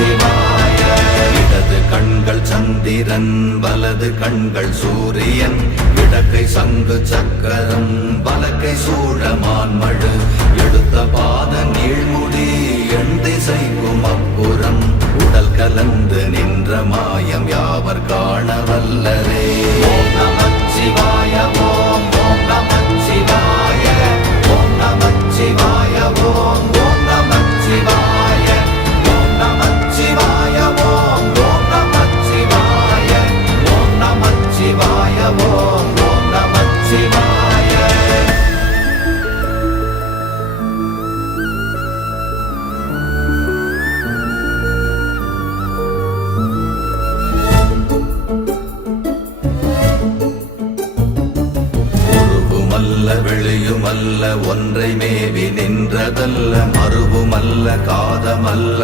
நமச்சிவாய. இடது கண்கள் சந்திரன் வலது கண்கள் சூரியன் இடக்கை சங்கு சக்கரம் வலக்கை சூழமான்மழு எடுத்த பாத நீழ்முடி எண் திசைக்கும் அப்புறம் உடல் கலந்து நின்ற மாயம் யாவர் காண வல்லரே. ஓம் நமச்சிவாய ஓம் ஓம் நமச்சிவாய ஓம் நமச்சிவாய ஓம் ஓம் நமச்சிவாய ஓம் நமச்சிவாய ஓம் ஓம் நமச்சிவாய ஓம் நமச்சிவாய ஓம் ஓம் நமச்சிவாய. வெளியுமல்ல ஒன்றை மேவி நின்றதல்ல மறுவுமல்ல காதமல்ல